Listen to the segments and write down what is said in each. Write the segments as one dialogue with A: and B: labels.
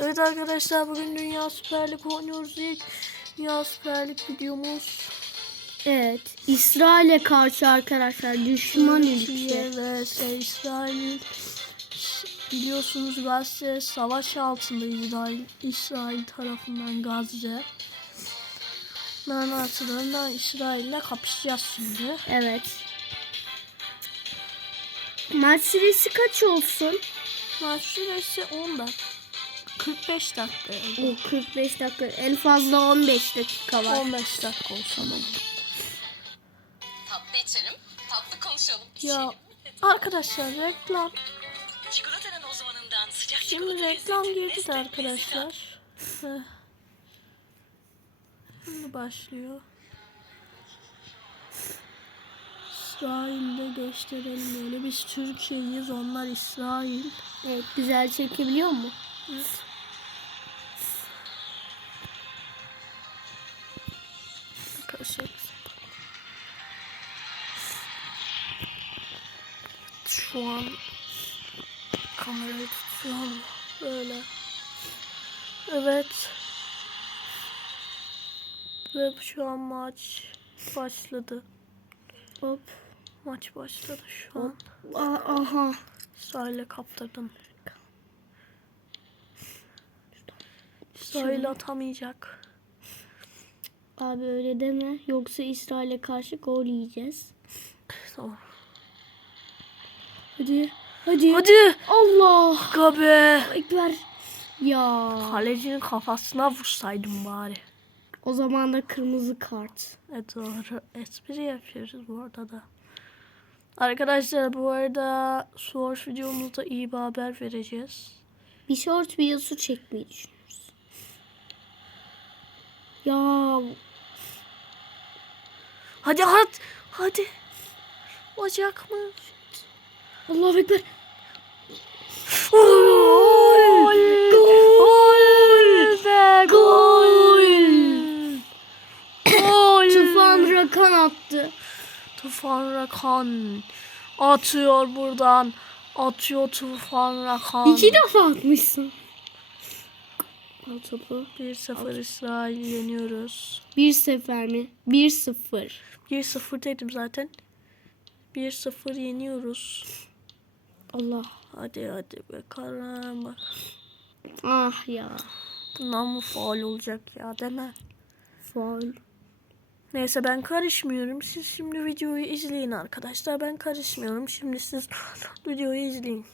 A: Evet arkadaşlar bugün Dünya Süper Lig oynuyoruz ilk Dünya Süper Lig videomuz.
B: Evet. İsrail'e karşı arkadaşlar düşman ülke.
A: Şey, İsrail biliyorsunuz Gazze savaş altında İsrail, İsrail tarafından Gazze. Manaslarından İsrail'le kapışacağız şimdi.
B: Evet. Maç süresi kaç olsun?
A: Maç süresi 10 dakika. 45 dakika. yani.
B: O 45 dakika. En fazla 15 dakika var.
A: 15 dakika olsa da.
C: Tatlı içelim, tatlı konuşalım.
A: Ya arkadaşlar reklam.
C: Çikolatanın uzmanından sıcak
A: Şimdi
C: çikolata
A: reklam girdi de arkadaşlar. Şimdi başlıyor. İsrail'de gösterelim böyle. Biz Türkiye'yiz, onlar İsrail.
B: Evet güzel çekebiliyor mu?
A: Arkadaşlar. Tutuyorum. Böyle. Evet. Ve şu an maç başladı.
B: Hop.
A: Maç başladı şu an.
B: Aha.
A: İsrail'e kaptırdım. İsrail atamayacak.
B: Abi öyle deme. Yoksa İsrail'e karşı gol yiyeceğiz.
A: Tamam.
B: Hadi. Hadi.
A: Hadi.
B: Allah.
A: Gabe.
B: Ekber. Ya.
A: Kalecinin kafasına vursaydım bari.
B: O zaman da kırmızı kart.
A: E doğru. Espri yapıyoruz bu arada da. Arkadaşlar bu arada Source videomuzda iyi bir haber vereceğiz.
B: Bir short videosu çekmeyi düşünüyoruz. Ya
A: Hadi at. Hadi. Olacak mı?
B: Allah ekber.
A: Gol! Gol! Gol! Gol!
B: Tufan Rakan attı.
A: Tufan Rakan atıyor buradan. Atıyor Tufan Rakan.
B: İki defa atmışsın. Al topu.
A: 1-0 İsrail yeniyoruz.
B: Bir sefer mi? Bir sıfır.
A: 1-0 dedim zaten. 1-0 yeniyoruz.
B: Allah.
A: Hadi hadi be karam.
B: Ah ya.
A: Bundan mı faul olacak ya deme.
B: Faul.
A: Neyse ben karışmıyorum. Siz şimdi videoyu izleyin arkadaşlar. Ben karışmıyorum. Şimdi siz videoyu izleyin.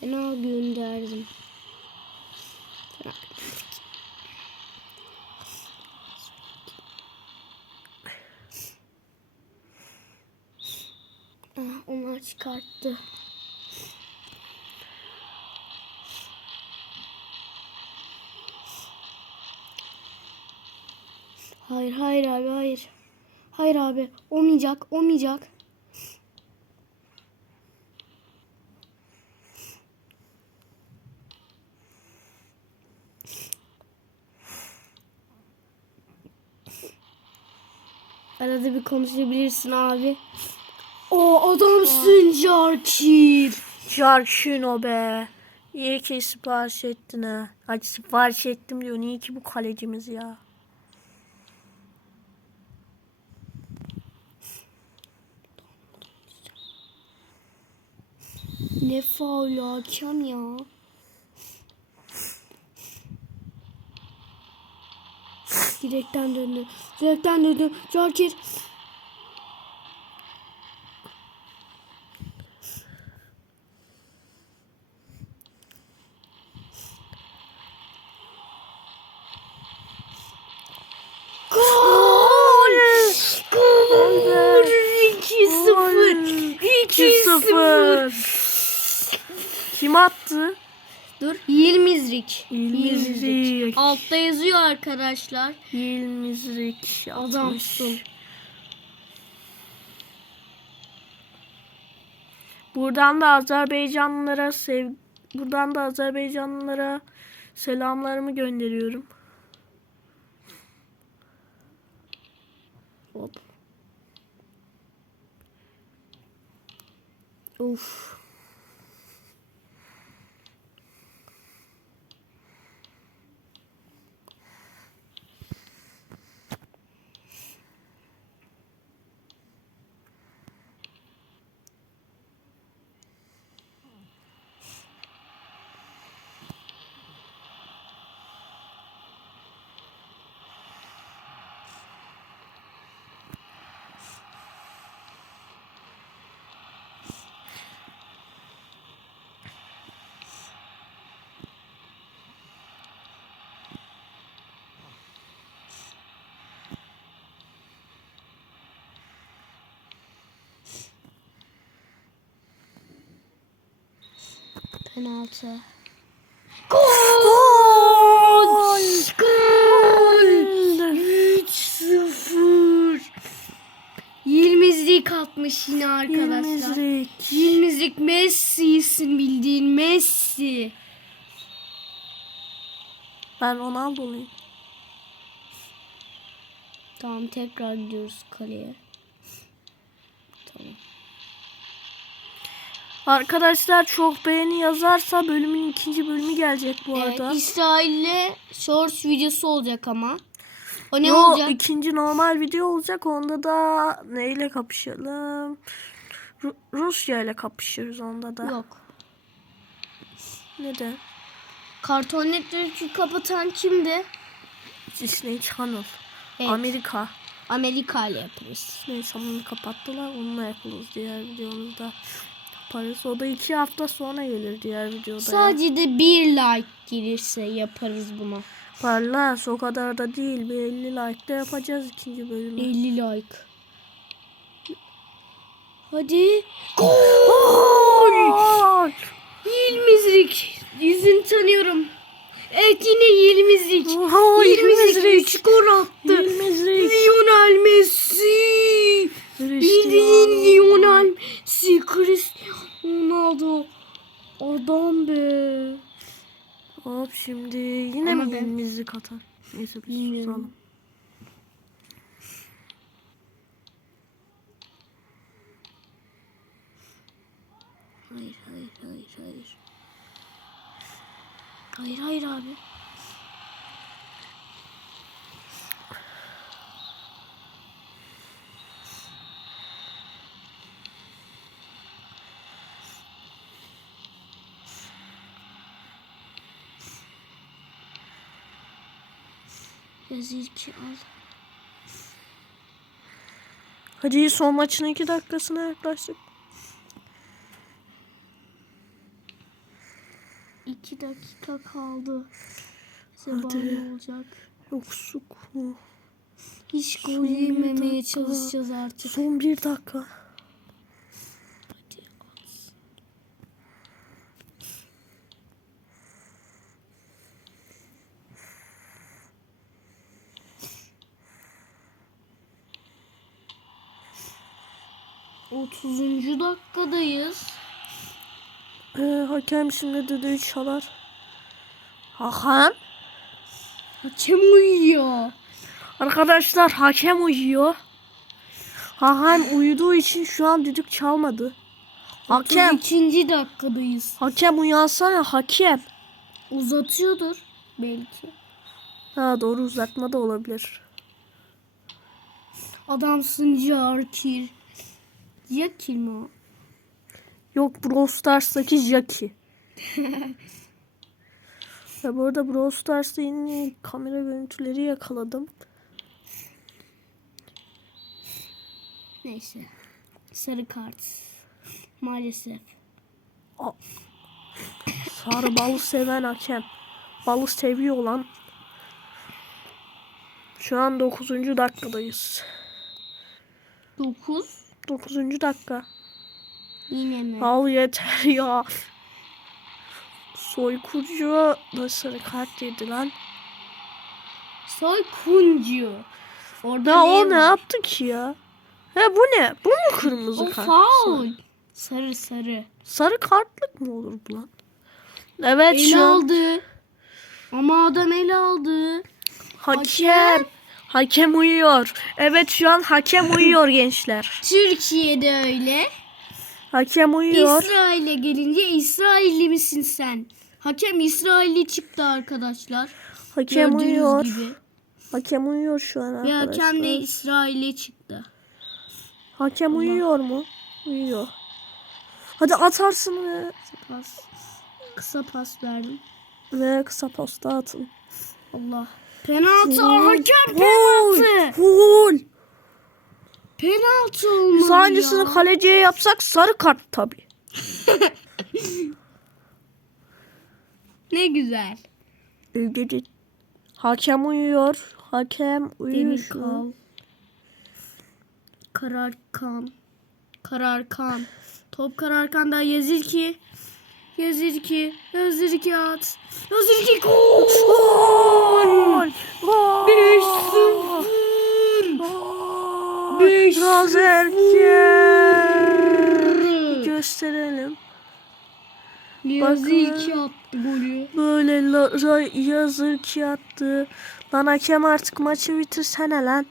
B: Fena gönderdim. Onlar çıkarttı. Hayır hayır abi hayır. Hayır abi olmayacak olmayacak. Arada bir konuşabilirsin abi. O adamsın Jarkir.
A: Jarkino be. İyi ki sipariş ettin ha. Hadi sipariş ettim diyor. Niye ki bu kalecimiz ya?
B: Ne faul hakem ya. Direkten döndü. Direkten döndü. Jarkir. Gol! Gol! 2-0. 2-0.
A: Kim attı?
B: Dur. Yilmizrik.
A: İlmizrik.
B: Altta yazıyor arkadaşlar.
A: İlmizrik. atmış.
B: Adamsın.
A: Buradan da Azerbaycanlılara sev buradan da Azerbaycanlılara selamlarımı gönderiyorum.
B: Hop. Uf. Penaltı.
A: Gol!
B: Gol! 3-0. Yılmazlık atmış yine arkadaşlar.
A: Yılmazlık.
B: Yılmazlık Messi'sin bildiğin Messi.
A: Ben Ronaldo'luyum.
B: Tamam tekrar gidiyoruz kaleye.
A: Arkadaşlar çok beğeni yazarsa bölümün ikinci bölümü gelecek bu
B: Evet,
A: arada.
B: İsrail'le shorts videosu olacak ama. O ne
A: Yo,
B: olacak?
A: ikinci normal video olacak. Onda da neyle kapışalım? Ru- Rusya ile kapışırız onda da.
B: Yok.
A: Neden?
B: Cartoon Network'ü kapatan kimdi?
A: Disney Channel.
B: Evet.
A: Amerika.
B: Amerika ile yaparız.
A: Neyse onu kapattılar. Onunla yaparız diğer videomuzda. Yaparız. O da iki hafta sonra gelir diğer videoda. ya.
B: Sadece de bir like gelirse yaparız bunu.
A: Parlas o kadar da değil. Bir 50 like de yapacağız ikinci bölümü.
B: 50 like. Hadi.
A: Gol!
B: Yılmazlık. Yüzünü tanıyorum. Evet yine Yılmazlık Yılmazlık. 3 gol attı.
A: Yılmazlık.
B: Lionel Messi. Bildiğin Lionel Messi. Cristiano Ronaldo. Adam be.
A: Hop şimdi yine
B: Ama
A: mi
B: ben-
A: yılmazlık atar? Neyse biz
B: Bilmiyorum.
A: susalım.
B: Hayır hayır hayır hayır. Hayır hayır abi. Yazır ki al.
A: Hadi son maçın iki dakikasına yaklaştık.
B: İki dakika kaldı. Zebani olacak.
A: Yoksuk mu?
B: Hiç gol yememeye
A: dakika.
B: çalışacağız artık.
A: Son bir dakika.
B: 30. dakikadayız.
A: Ee, hakem şimdi düdüğü çalar. Hakan.
B: Hakem uyuyor.
A: Arkadaşlar hakem uyuyor. Hakan uyuduğu için şu an düdük çalmadı. Hakem.
B: 32. dakikadayız.
A: Hakem uyansana hakem.
B: Uzatıyordur belki.
A: Ha doğru uzatma da olabilir.
B: Adam Adamsın Jarkir. Yakir mi o?
A: Yok Brawl Stars'taki Jackie. ya bu arada Brawl Stars'ta yeni kamera görüntüleri yakaladım.
B: Neyse. Sarı kart. Maalesef.
A: Sarı balı seven hakem. Balı seviyor lan. Şu an 9. dakikadayız.
B: 9.
A: 9. dakika.
B: Yine mi?
A: Al yeter ya. Soykucu da sarı kart yedi lan.
B: Soy kuncu. Orada
A: Ya o ne yaptı ki ya? Ya bu ne? Bu mu kırmızı
B: O
A: kart?
B: faul. Sarı sarı.
A: Sarı kartlık mı olur bu lan? Evet
B: El
A: şu
B: aldı. Ama adam el aldı.
A: hakem. Hakem uyuyor. Evet şu an hakem uyuyor gençler.
B: Türkiye'de öyle.
A: Hakem uyuyor.
B: İsrail'e gelince İsrailli misin sen? Hakem İsrailli çıktı arkadaşlar.
A: Hakem
B: Gördüğünüz
A: uyuyor.
B: gibi.
A: Hakem uyuyor şu an
B: Ve
A: arkadaşlar.
B: hakem de İsrailli çıktı.
A: Hakem uyuyor mu? Uyuyor. Hadi atarsın ve,
B: Pas. Kısa pas verdim.
A: ve kısa posta atın.
B: Allah. Penaltı. Hakem
A: Gol!
B: penaltı.
A: Gol!
B: Penaltı olmadı
A: Biz aynısını
B: ya.
A: kaleciye yapsak sarı kart tabii.
B: Ne güzel.
A: Hakem uyuyor. Hakem uyuyor.
B: Kal. Karar kan. Karar kan. Top karar kan da yazır ki Gözleri iki. Gözleri iki at. Gözleri iki gol.
A: Gol! Gol!
B: 5-0.
A: Gol!
B: Beş
A: Biraz
B: sıfır.
A: erken. Gösterelim.
B: Gözleri iki attı golü.
A: Böyle la- yazır ki attı. Lan hakem artık maçı bitirsene lan.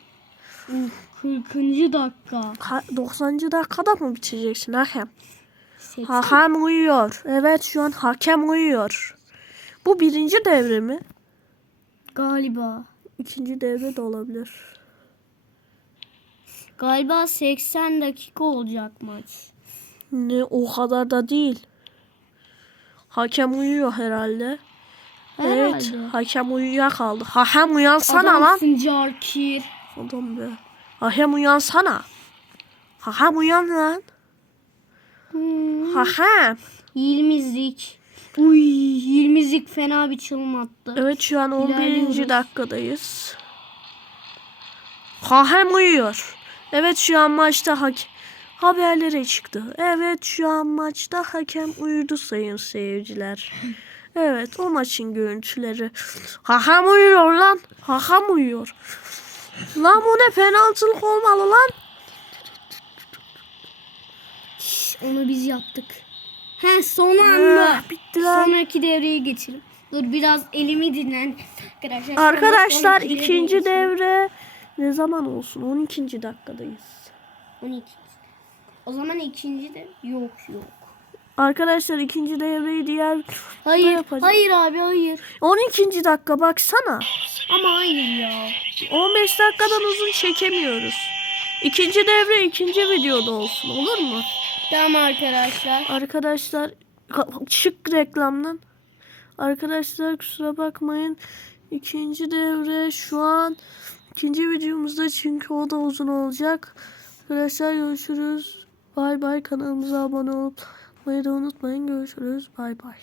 B: Uf, 40. dakika.
A: Ha, 90. dakikada mı bitireceksin hakem?
B: 80.
A: Hakem uyuyor. Evet şu an hakem uyuyor. Bu birinci devre mi?
B: Galiba.
A: İkinci devre de olabilir.
B: Galiba 80 dakika olacak maç.
A: Ne o kadar da değil. Hakem uyuyor herhalde. Evet,
B: Herhalde.
A: hakem uyuyakaldı. Hakem uyansana lan.
B: Adamsın Carkir.
A: Adam be. Hakem uyansana. Hakem uyan lan.
B: Hmm.
A: Hakem.
B: Yilmizlik. Uy, Yilmizlik fena bir çalım attı.
A: Evet şu an 11.
B: İlerliyoruz.
A: dakikadayız. Hakem uyuyor. Evet şu an maçta hakem haberlere çıktı. Evet şu an maçta hakem uyudu sayın seyirciler. Evet o maçın görüntüleri. Hakem uyuyor lan. Hakem uyuyor. Lan bu ne penaltılık olmalı lan.
B: Şş, Onu biz yaptık. He son anda.
A: Eh, bitti lan.
B: Sonraki devreye geçelim. Dur biraz elimi dinlen. Arkadaşlar,
A: Arkadaşlar ikinci devre ne zaman olsun? 12. dakikadayız.
B: 12. O zaman ikinci de yok yok.
A: Arkadaşlar ikinci devreyi diğer
B: Hayır,
A: yapacağız.
B: hayır abi hayır.
A: 12. dakika baksana.
B: Ama hayır ya.
A: 15 dakikadan uzun çekemiyoruz. İkinci devre ikinci videoda olsun olur mu?
B: Tamam arkadaşlar.
A: Arkadaşlar ka- çık reklamdan. Arkadaşlar kusura bakmayın. İkinci devre şu an ikinci videomuzda çünkü o da uzun olacak. Arkadaşlar görüşürüz. Bay bay kanalımıza abone olup da unutmayın. Görüşürüz. Bay bay.